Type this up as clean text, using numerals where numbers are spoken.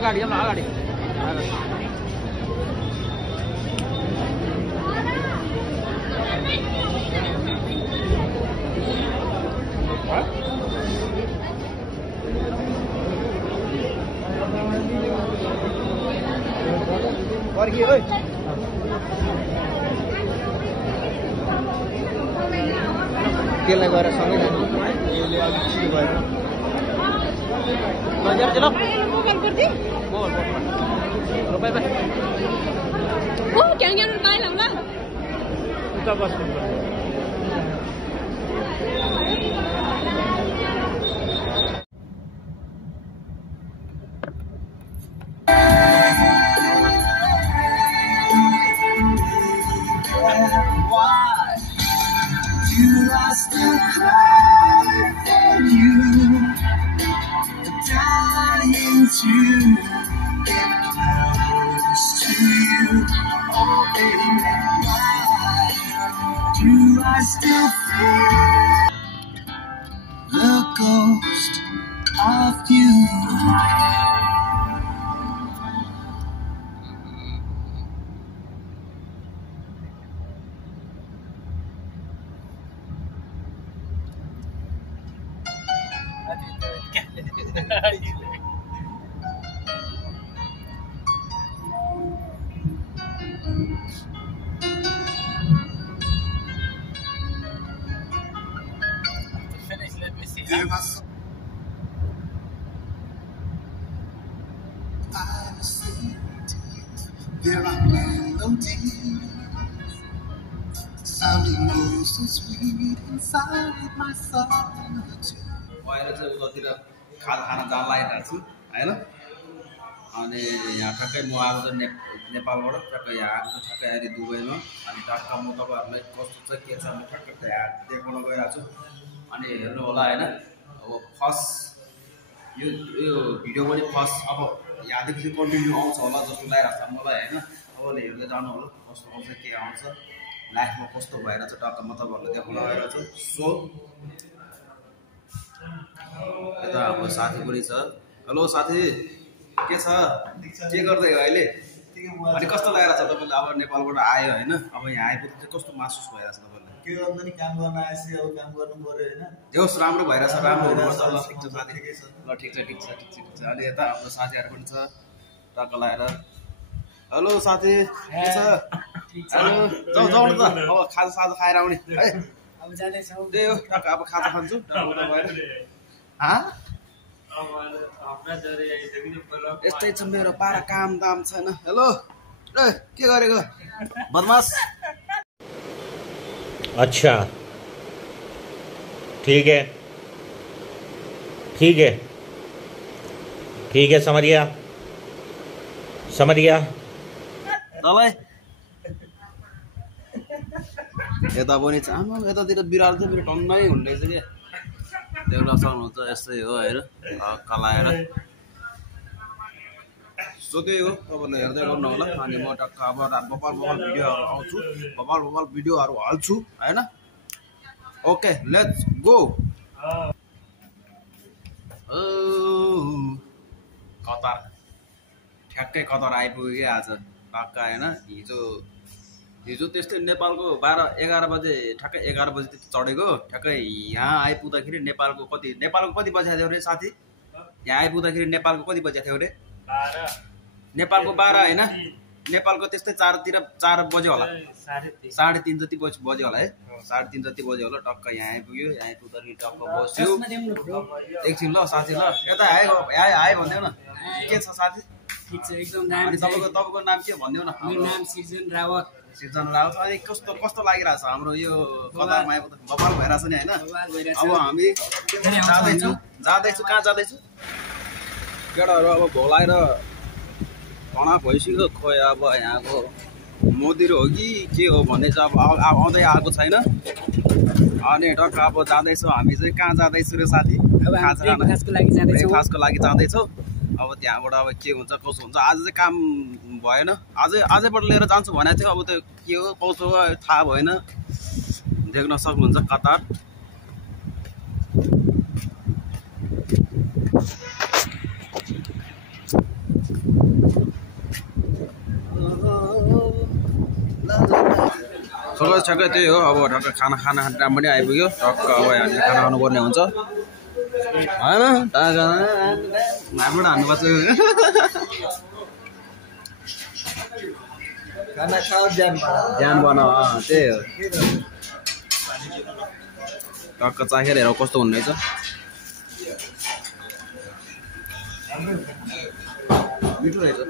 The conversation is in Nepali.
अगाडि अगाडि पर्खी ओइ त्यसलाई गएर सँगै जानु यसले अलिक छिटो गएर बजार चलो मोबाइल गर्दी मोबाइल रुपैयाँ बाई ओ क्या क्या काय लाउला उता बस्नु to get close to you. Oh, baby, why do I still feel the ghost of you? There are melodies sounding oh so sweet inside my soul. अहिले चाहिँ उतातिर खाना जान लागिरहेको छु हैन अनि यहाँ ठ्याक्कै म आएको चाहिँ नेपालबाट ठ्याक्कै यहाँ आएको छु ठ्याक्कै अहिले दुबईमा अनि टक्क म तपाईँहरूलाई कस्तो छ के छ म ठ्याक्कै यहाँ देखाउन गइरहेको छु अनि हेर्नु होला हैन अब फर्स्ट यो भिडियो पनि फर्स्ट अब यहाँदेखि चाहिँ कन्टिन्यू आउँछ होला जस्तो लागिरहेको छ मलाई हैन अब हेर्दै जानु होला कस्तो आउँछ के आउँछ लाइफमा कस्तो भएर चाहिँ टक्क म तपाईँहरूलाई देखाउन गइरहेको छु सो यता हाम्रो साथी पनि छ हेलो साथी के छ के गर्दै हो अहिले अनि कस्तो लागिरहेको छ तपाईँले अब नेपालबाट आयो हैन अब यहाँ आएपछि चाहिँ कस्तो महसुस भइरहेको छ तपाईँलाई के गर्नु नि काम गर्न आएपछि अब काम गर्नु पर्यो हैन जोस् राम्रो भइरहेछ राम्रो हुनुपर्छ ल ठिक छ साथी ल ठिक छ अनि यता हाम्रो साथीहरू पनि छ टक्क लगाएर हेलो साथी के छ हेलो जाउँ न त अब खाजा साजा खाएर आउने है अब जाँदै छौ त्यही हो टक्क अब खाजा खान्छु यस्तै छ मेरो पारा काम दाम छैन हेलो ए के गरेको बदमास अच्छा ठीक है ठीक है ठीक है समझ गया तपाईँ यता पनि छ आमा यतातिर बिरालो चाहिँ मेरो टन्नै हुँदैछ क्या देख्न सक्नुहुन्छ यस्तै हो हेर कलाएर सो त्यही हो तपाईँले हेर्दै गर्नु होला अनि म टक्क अब बबाल भिडियोहरू आउँछु बबाल भिडियोहरू हाल्छु होइन ओके लेट्स गो कतार ठ्याक्कै कतार आइपुग्यो आज टक्क होइन हिजो त्यस्तै नेपालको 11 बजे ठ्याक्कै 11 बजे चढेको ठ्याक्कै यहाँ आइपुग्दाखेरि नेपालको कति बजेको थियो रे साथी यहाँ आइपुग्दाखेरि नेपालको कति बजेको थियो रे नेपालको 12 होइन नेपालको त्यस्तै 4 बज्यो होला 3:30 जति बज्यो होला है 3:30 जति बज्यो होला टक्क यहाँ आइपुग्यो यहाँ आइपुग्दाखेरि टक्क बस्यो एकछिन ल साथी ल यता आयो भनिदेऊ न के छ साथी ठीक छ एकदम दामी अनि तपाईको नाम के भनिदेऊ न मेरो नाम सृजन रावत अनि कस्तो लागिरहेछ हाम्रो यो कतारमा बबाल भइरहेछ नि हैन अब हामी जाँदैछु कहाँ जाँदैछु केटाहरू अब भोलाएर कणा भइसक्यो खोइ अब यहाँको मन्दिर हो कि के हो भन्ने चाहिँ अब आउँदै आएको छैन अनि टक्क अब जाँदैछौँ हामी चाहिँ कहाँ जाँदैछु रे साथी ब्रेकफास्टको लागि जाँदैछौँ अब त्यहाँबाट अब के हुन्छ कसो हुन्छ आज चाहिँ काम भएन आजैबाट लिएर जान्छु भनेको थियो अब त्यो के हो कसो हो थाहा भएन देख्न सक्नुहुन्छ कतार ठक्कै त्यही हो अब ठक्क खाना टाइम पनि आइपुग्यो टक्क अब हामीले खाना खानुपर्ने हुन्छ होइन हामीबाट हान्नुपर्छ खाना खाओ ज्यान बनाऊ त्यही हो टक्क चाखेर हेरौँ कस्तो हुने रहेछ मिठो रहेछ